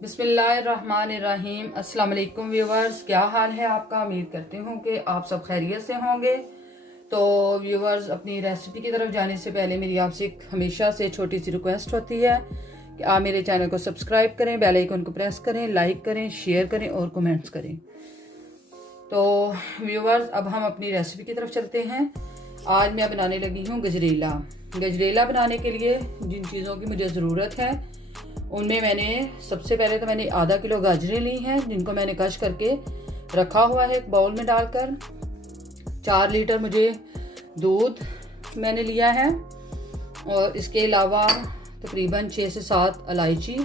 बिस्मिल्लाहिर्रहमानिर्रहीम। अस्सलाम वालेकुम व्यूवर्स, क्या हाल है आपका। उम्मीद करती हूँ कि आप सब खैरियत से होंगे। तो व्यूवर्स, अपनी रेसिपी की तरफ जाने से पहले मेरी आपसे एक हमेशा से छोटी सी रिक्वेस्ट होती है कि आप मेरे चैनल को सब्सक्राइब करें, बेल आइकन को प्रेस करें, लाइक करें, शेयर करें और कमेंट्स करें। तो व्यूवर्स, अब हम अपनी रेसिपी की तरफ चलते हैं। आज मैं बनाने लगी हूँ गजरेला। गजरेला बनाने के लिए जिन चीज़ों की मुझे ज़रूरत है उनमें सबसे पहले तो मैंने आधा किलो गाजरें ली हैं, जिनको मैंने कश करके रखा हुआ है एक बाउल में डालकर। 4 लीटर मुझे दूध मैंने लिया है और इसके अलावा तकरीबन 6 से 7 इलायची।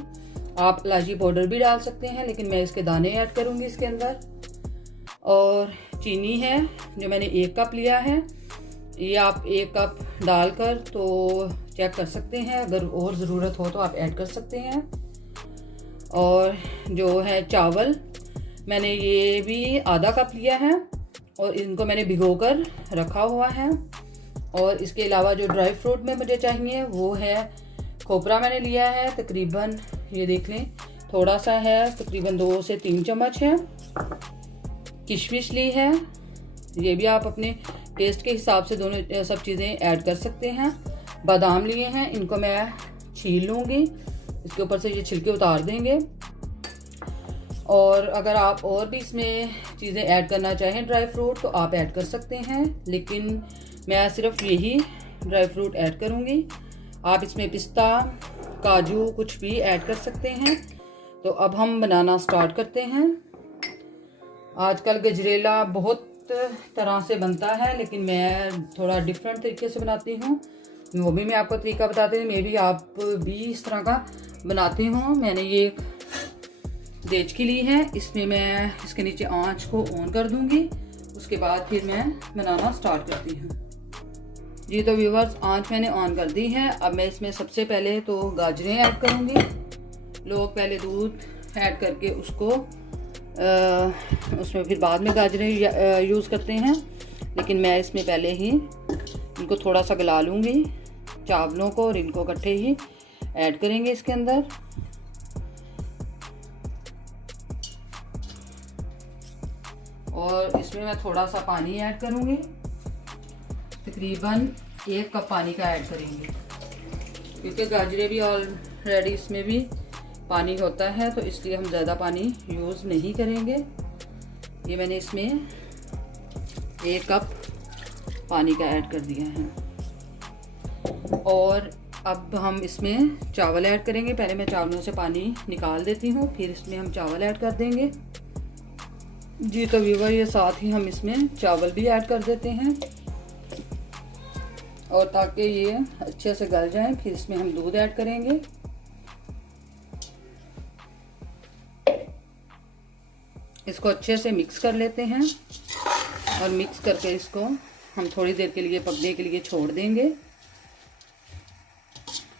आप इलायची पाउडर भी डाल सकते हैं, लेकिन मैं इसके दाने ऐड करूँगी इसके अंदर। और चीनी है जो मैंने 1 कप लिया है। ये आप 1 कप डालकर तो चेक कर सकते हैं, अगर और ज़रूरत हो तो आप ऐड कर सकते हैं। और जो है चावल, मैंने ये भी आधा कप लिया है और इनको मैंने भिगोकर रखा हुआ है। और इसके अलावा जो ड्राई फ्रूट में मुझे चाहिए वो है खोपरा मैंने लिया है, तकरीबन ये देख लें थोड़ा सा है, तकरीबन 2 से 3 चम्मच है। किशमिश ली है, ये भी आप अपने टेस्ट के हिसाब से दोनों सब चीज़ें ऐड कर सकते हैं। बादाम लिए हैं, इनको मैं छील लूँगी, इसके ऊपर से ये छिलके उतार देंगे। और अगर आप और भी इसमें चीज़ें ऐड करना चाहें ड्राई फ्रूट तो आप ऐड कर सकते हैं, लेकिन मैं सिर्फ यही ड्राई फ्रूट ऐड करूँगी। आप इसमें पिस्ता, काजू कुछ भी ऐड कर सकते हैं। तो अब हम बनाना स्टार्ट करते हैं। आजकल गजरेला बहुत तरह से बनता है, लेकिन मैं थोड़ा डिफरेंट तरीके से बनाती हूँ, वो भी मैं आपको तरीका बताती हूँ। मे भी आप भी इस तरह का बनाती हूँ। मैंने ये देचकी ली है, इसमें मैं इसके नीचे आंच को ऑन कर दूंगी, उसके बाद फिर मैं बनाना स्टार्ट करती हूँ। जी तो व्यूवर्स, आंच मैंने ऑन कर दी है। अब मैं इसमें सबसे पहले तो गाजरें ऐड करूँगी। लोग पहले दूध ऐड करके उसको उसमें फिर बाद में गाजरें यूज़ करते हैं, लेकिन मैं इसमें पहले ही इनको थोड़ा सा गला लूँगी चावलों को, और इनको इकट्ठे ही ऐड करेंगे इसके अंदर। और इसमें मैं थोड़ा सा पानी ऐड करूँगी, तकरीबन 1 कप पानी का ऐड करेंगे, क्योंकि गाजरें भी ऑलरेडी इसमें भी पानी होता है, तो इसलिए हम ज़्यादा पानी यूज़ नहीं करेंगे। ये मैंने इसमें 1 कप पानी का ऐड कर दिया है। और अब हम इसमें चावल ऐड करेंगे। पहले मैं चावलों से पानी निकाल देती हूँ, फिर इसमें हम चावल ऐड कर देंगे। जी तो व्यूवर, ये साथ ही हम इसमें चावल भी ऐड कर देते हैं, और ताकि ये अच्छे से गल जाए। फिर इसमें हम दूध ऐड करेंगे। इसको अच्छे से मिक्स कर लेते हैं, और मिक्स करके इसको हम थोड़ी देर के लिए पकने के लिए छोड़ देंगे।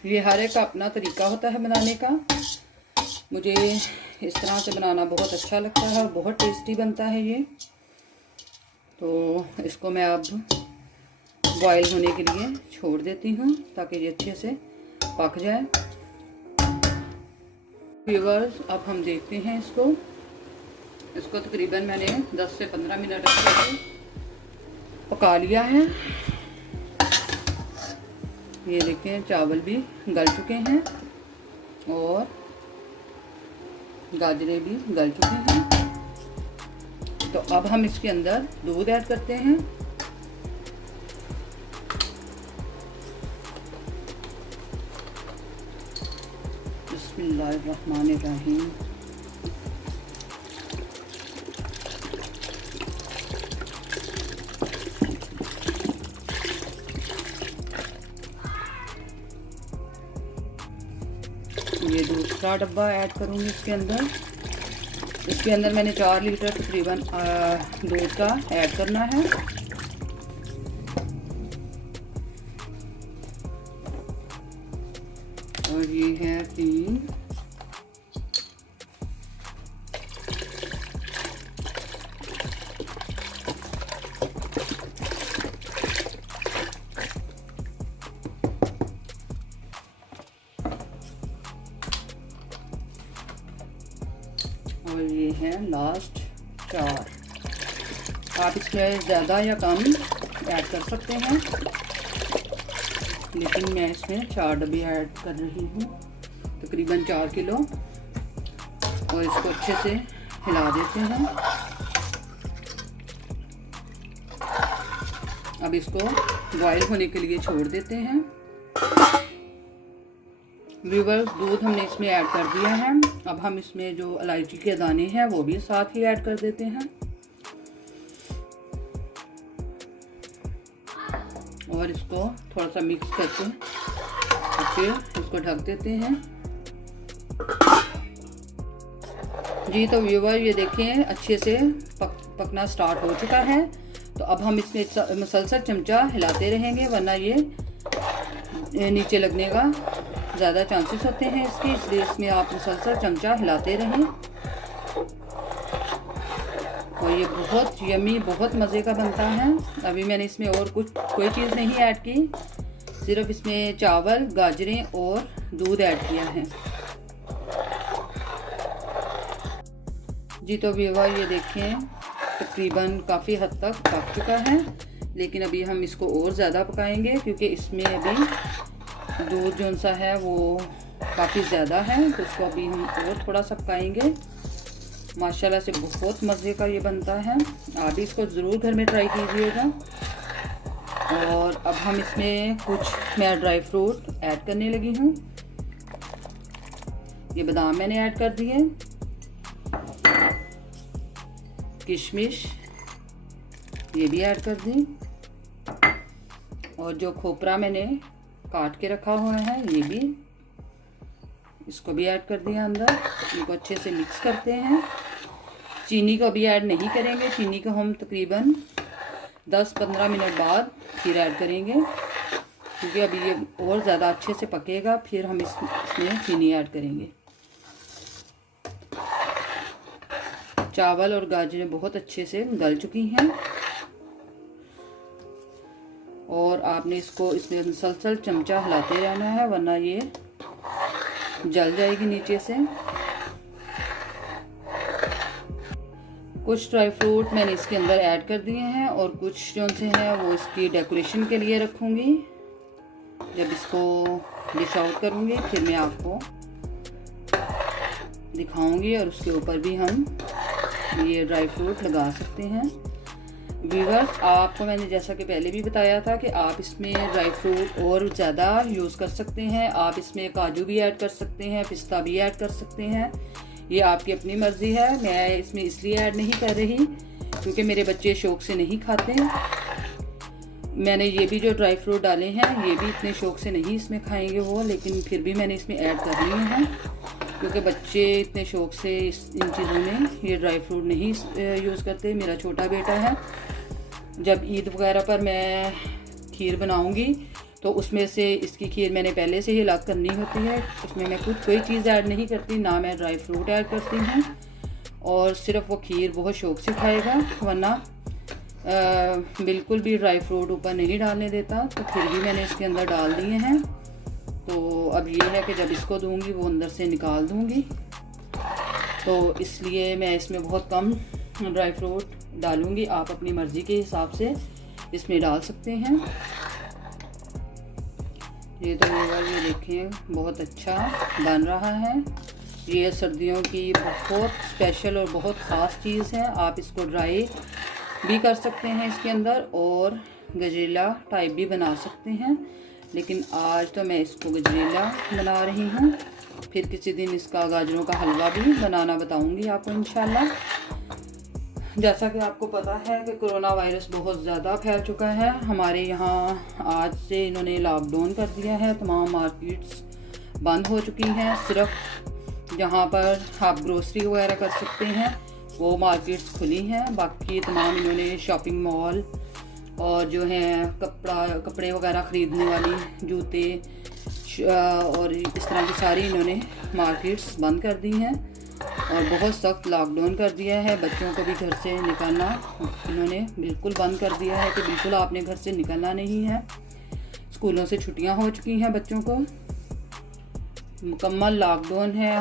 ये हर एक का अपना तरीका होता है बनाने का। मुझे इस तरह से बनाना बहुत अच्छा लगता है और बहुत टेस्टी बनता है ये। तो इसको मैं अब बॉईल होने के लिए छोड़ देती हूँ, ताकि ये अच्छे से पक जाए। व्यूअर्स, अब हम देखते हैं इसको तकरीबन मैंने 10 से 15 मिनट अच्छे से पका लिया है। ये देखें, चावल भी गल चुके हैं और गाजरें भी गल चुके हैं। तो अब हम इसके अंदर दूध ऐड करते हैं। बिस्मिल्लाहिर्रहमानिर्रहीम। ये दूसरा डब्बा ऐड करूँगी इसके अंदर। इसके अंदर मैंने 4 लीटर तकरीबन दूध का ऐड करना है। और ये है 3। और ये है लास्ट 4। आप इसमें ज़्यादा या कम ऐड कर सकते हैं, लेकिन मैं इसमें 4 डब्बे ऐड कर रही हूँ, तकरीबन 4 किलो। और इसको अच्छे से हिला देते हैं। अब इसको बॉईल होने के लिए छोड़ देते हैं। व्यूअर्स, दूध हमने इसमें ऐड कर दिया है। अब हम इसमें जो इलायची के दाने हैं वो भी साथ ही ऐड कर देते हैं और इसको थोड़ा सा मिक्स करके फिर इसको ढक देते हैं। जी तो व्यूअर, ये देखें अच्छे से पकना स्टार्ट हो चुका है। तो अब हम इसमें मुसलसल चमचा हिलाते रहेंगे, वरना ये नीचे लगने का ज़्यादा चांसेस होते हैं इसके, इसलिए इसमें आप मुसलसल चमचा हिलाते रहें। और ये बहुत यमी, बहुत मज़े का बनता है। अभी मैंने इसमें और कोई चीज़ नहीं ऐड की, सिर्फ इसमें चावल, गाजरें और दूध ऐड किया है। जी तो व्यूअर, ये देखें तकरीबन काफ़ी हद तक पक चुका है, लेकिन अभी हम इसको और ज़्यादा पकाएंगे क्योंकि इसमें अभी दूध जो सा है वो काफ़ी ज़्यादा है। तो इसको अभी हम और थोड़ा सा पकाएंगे। माशाल्लाह से बहुत मज़े का ये बनता है। आप भी इसको ज़रूर घर में ट्राई कीजिएगा। और अब हम इसमें कुछ मैं ड्राई फ्रूट ऐड करने लगी हूँ। ये बादाम मैंने ऐड कर दिए, किशमिश ये भी ऐड कर दी, और जो खोपरा मैंने काट के रखा हुआ है ये भी, इसको भी ऐड कर दिया अंदर। इनको अच्छे से मिक्स करते हैं। चीनी को अभी ऐड नहीं करेंगे, चीनी को हम तकरीबन 10-15 मिनट बाद फिर ऐड करेंगे, क्योंकि अभी ये और ज़्यादा अच्छे से पकेगा, फिर हम इसमें चीनी ऐड करेंगे। चावल और गाजरें बहुत अच्छे से गल चुकी हैं और आपने इसको इसमें मुसलसल चमचा हिलाते रहना है, वरना ये जल जाएगी नीचे से। कुछ ड्राई फ्रूट मैंने इसके अंदर ऐड कर दिए हैं और कुछ जो से हैं वो इसकी डेकोरेशन के लिए रखूँगी। जब इसको डिश आउट करूँगी फिर मैं आपको दिखाऊंगी और उसके ऊपर भी हम ये ड्राई फ्रूट लगा सकते हैं। व्यूअर्स, आपको मैंने जैसा कि पहले भी बताया था कि आप इसमें ड्राई फ्रूट और ज़्यादा यूज़ कर सकते हैं। आप इसमें काजू भी ऐड कर सकते हैं, पिस्ता भी ऐड कर सकते हैं, ये आपकी अपनी मर्ज़ी है। मैं इसमें इसलिए ऐड नहीं कर रही क्योंकि मेरे बच्चे शौक़ से नहीं खाते। मैंने ये भी जो ड्राई फ्रूट डाले हैं ये भी इतने शौक़ से नहीं इसमें खाएंगे वो, लेकिन फिर भी मैंने इसमें ऐड कर लिए हैं क्योंकि बच्चे इतने शौक़ से इन चीज़ों में ये ड्राई फ्रूट नहीं यूज़ करते। मेरा छोटा बेटा है, जब ईद वगैरह पर मैं खीर बनाऊंगी तो उसमें से इसकी खीर मैंने पहले से ही अलग करनी होती है। उसमें मैं कोई चीज़ ऐड नहीं करती, ना मैं ड्राई फ्रूट ऐड करती हूँ, और सिर्फ वो खीर बहुत शौक़ से खाएगा, वरना बिल्कुल भी ड्राई फ्रूट ऊपर नहीं डालने देता। तो फिर भी मैंने इसके अंदर डाल दिए हैं। तो अब ये है कि जब इसको दूंगी वो अंदर से निकाल दूंगी, तो इसलिए मैं इसमें बहुत कम ड्राई फ्रूट डालूंगी। आप अपनी मर्ज़ी के हिसाब से इसमें डाल सकते हैं। ये तो ये देखें बहुत अच्छा बन रहा है। ये सर्दियों की बहुत स्पेशल और बहुत ख़ास चीज़ है। आप इसको ड्राई भी कर सकते हैं इसके अंदर और गजरेला टाइप भी बना सकते हैं, लेकिन आज तो मैं इसको गजरेला बना रही हूँ। फिर किसी दिन इसका गाजरों का हलवा भी बनाना बताऊँगी आपको इंशाल्लाह। जैसा कि आपको पता है कि कोरोना वायरस बहुत ज़्यादा फैल चुका है हमारे यहाँ। आज से इन्होंने लॉकडाउन कर दिया है, तमाम मार्केट्स बंद हो चुकी हैं। सिर्फ जहाँ पर आप ग्रोसरी वगैरह कर सकते हैं वो मार्केट्स खुली हैं, बाकी तमाम इन्होंने शॉपिंग मॉल और जो है कपड़े वगैरह ख़रीदने वाली, जूते और इस तरह की सारी इन्होंने मार्केट्स बंद कर दी हैं और बहुत सख्त लॉकडाउन कर दिया है। बच्चों को भी घर से निकलना इन्होंने बिल्कुल बंद कर दिया है कि बिल्कुल आपने घर से निकलना नहीं है। स्कूलों से छुट्टियां हो चुकी हैं, बच्चों को मुकम्मल लॉकडाउन है।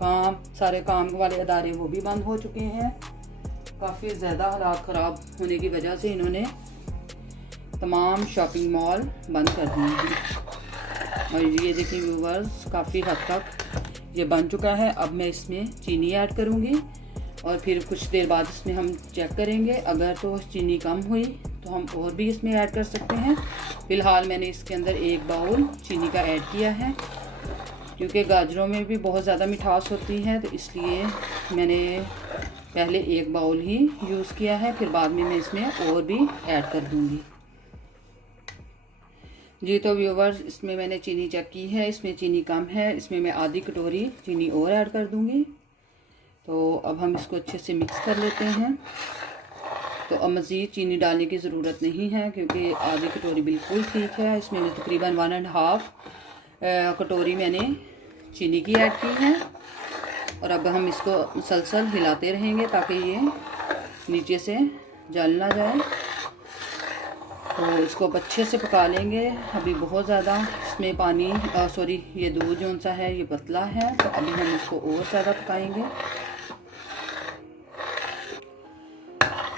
सारे काम वाले अदारे वो भी बंद हो चुके हैं। काफ़ी ज़्यादा हालात ख़राब होने की वजह से इन्होंने तमाम शॉपिंग मॉल बंद कर दिए हैं। और ये देखिए व्यूवर्स, काफ़ी हद तक ये बन चुका है। अब मैं इसमें चीनी ऐड करूँगी और फिर कुछ देर बाद इसमें हम चेक करेंगे। अगर तो चीनी कम हुई तो हम और भी इसमें ऐड कर सकते हैं। फ़िलहाल मैंने इसके अंदर 1 बाउल चीनी का ऐड किया है, क्योंकि गाजरों में भी बहुत ज़्यादा मिठास होती है, तो इसलिए मैंने पहले 1 बाउल ही यूज़ किया है। फिर बाद में मैं इसमें और भी ऐड कर दूँगी। जी तो व्यूवर्स, इसमें मैंने चीनी चेक की है, इसमें चीनी कम है। इसमें मैं आधी कटोरी चीनी और ऐड कर दूँगी। तो अब हम इसको अच्छे से मिक्स कर लेते हैं। तो अब मज़ीद चीनी डालने की ज़रूरत नहीं है, क्योंकि आधी कटोरी बिल्कुल ठीक है। इसमें भी तकरीबन 1.5 कटोरी मैंने चीनी की ऐड की है। और अब हम इसको मुसलसल हिलाते रहेंगे ताकि ये नीचे से जल ना जाए। तो इसको अच्छे से पका लेंगे। अभी बहुत ज़्यादा इसमें पानी ये दूध जो सा है ये पतला है, तो अभी हम इसको और ज़्यादा पकाएंगे।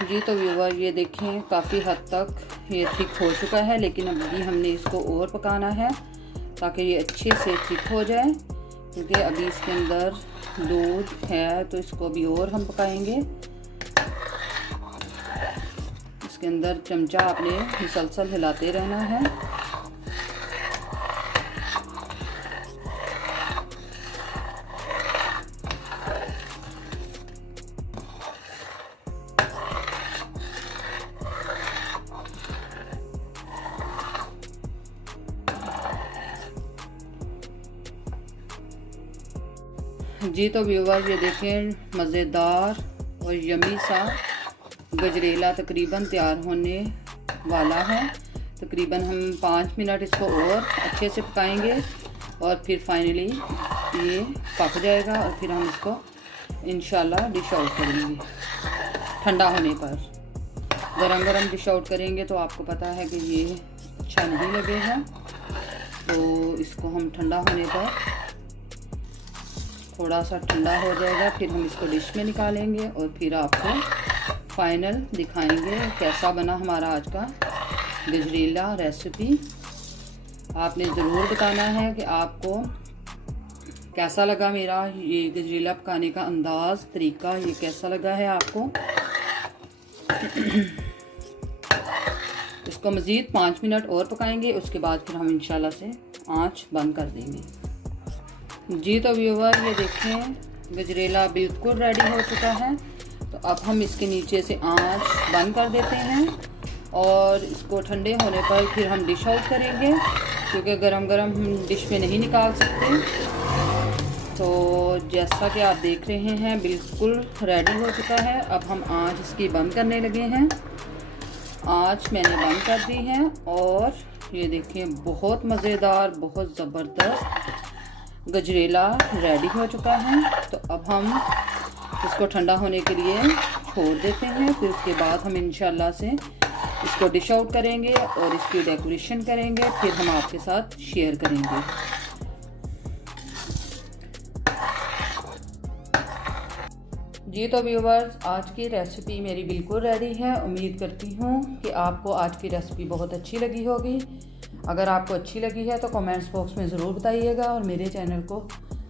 जी तो व्यूवर, ये देखें काफ़ी हद तक ये थिक हो चुका है, लेकिन अभी हमने इसको और पकाना है ताकि ये अच्छे से थिक हो जाए, क्योंकि अभी इसके अंदर दूध है। तो इसको अभी और हम पकाएंगे। इसके अंदर चमचा आपने मुसलसल हिलाते रहना है। जी तो व्यूवर, ये देखें मज़ेदार और यमी सा गजरेला तकरीबन तैयार होने वाला है। तकरीबन हम 5 मिनट इसको और अच्छे से पकाएंगे और फिर फाइनली ये पक जाएगा। और फिर हम इसको इंशाल्लाह डिश आउट करेंगे ठंडा होने पर। गरम गरम डिश आउट करेंगे तो आपको पता है कि ये अच्छा नहीं लगेगा। तो इसको हम ठंडा होने पर, थोड़ा सा ठंडा हो जाएगा, फिर हम इसको डिश में निकालेंगे और फिर आपको फाइनल दिखाएंगे कैसा बना हमारा आज का गजरेला रेसिपी। आपने ज़रूर बताना है कि आपको कैसा लगा मेरा ये गजरेला पकाने का अंदाज़, तरीका, ये कैसा लगा है आपको। इसको मज़ीद 5 मिनट और पकाएंगे, उसके बाद फिर हम इंशाल्लाह से आंच बंद कर देंगे। जी तो व्यूवर, ये देखें गजरेला बिल्कुल रेडी हो चुका है। तो अब हम इसके नीचे से आंच बंद कर देते हैं और इसको ठंडे होने पर फिर हम डिश आउट करेंगे, क्योंकि गरम गरम हम डिश में नहीं निकाल सकते। तो जैसा कि आप देख रहे हैं बिल्कुल रेडी हो चुका है। अब हम आंच इसकी बंद करने लगे हैं। आंच मैंने बंद कर दी है और ये देखें बहुत मज़ेदार, बहुत ज़बरदस्त गजरेला रेडी हो चुका है। तो अब हम इसको ठंडा होने के लिए छोड़ देते हैं। फिर उसके बाद हम इंशाल्लाह से इसको डिश आउट करेंगे और इसकी डेकोरेशन करेंगे, फिर हम आपके साथ शेयर करेंगे। जी तो व्यूवर्स, आज की रेसिपी मेरी बिल्कुल रेडी है। उम्मीद करती हूँ कि आपको आज की रेसिपी बहुत अच्छी लगी होगी। अगर आपको अच्छी लगी है तो कमेंट्स बॉक्स में ज़रूर बताइएगा और मेरे चैनल को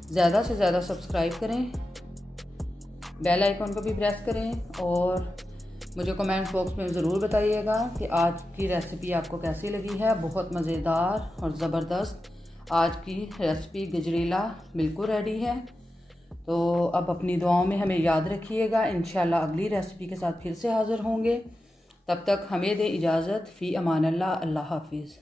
ज़्यादा से ज़्यादा सब्सक्राइब करें, बेल आइकन को भी प्रेस करें और मुझे कमेंट्स बॉक्स में ज़रूर बताइएगा कि आज की रेसिपी आपको कैसी लगी है। बहुत मज़ेदार और ज़बरदस्त आज की रेसिपी गजरेला बिल्कुल रेडी है। तो अब अपनी दुआओं में हमें याद रखिएगा। इंशाल्लाह अगली रेसिपी के साथ फिर से हाज़िर होंगे। तब तक हमें दे इजाज़त। फ़ी अमान अल्लाह। अल्लाह हाफिज़।